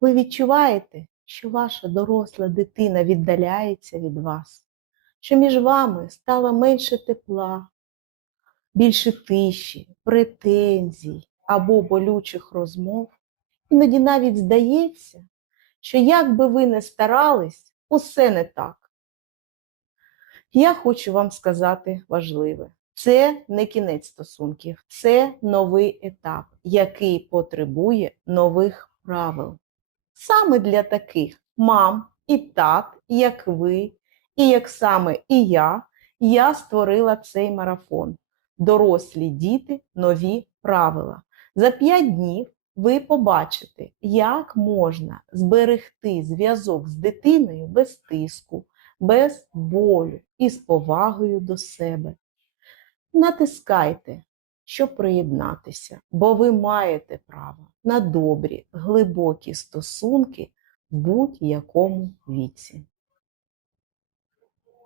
Ви відчуваєте, що ваша доросла дитина віддаляється від вас, що між вами стало менше тепла, більше тиші, претензій або болючих розмов. Іноді навіть здається, що як би ви не старались, усе не так. Я хочу вам сказати важливе: це не кінець стосунків, це новий етап, який потребує нових правил. Саме для таких мам і тат, як ви, і як саме і я, я створила цей марафон. Дорослі діти, нові правила. За 5 днів ви побачите, як можна зберегти зв'язок з дитиною без тиску, без болю і з повагою до себе. Натискайте, щоб приєднатися, бо ви маєте право на добрі, глибокі стосунки в будь-якому віці.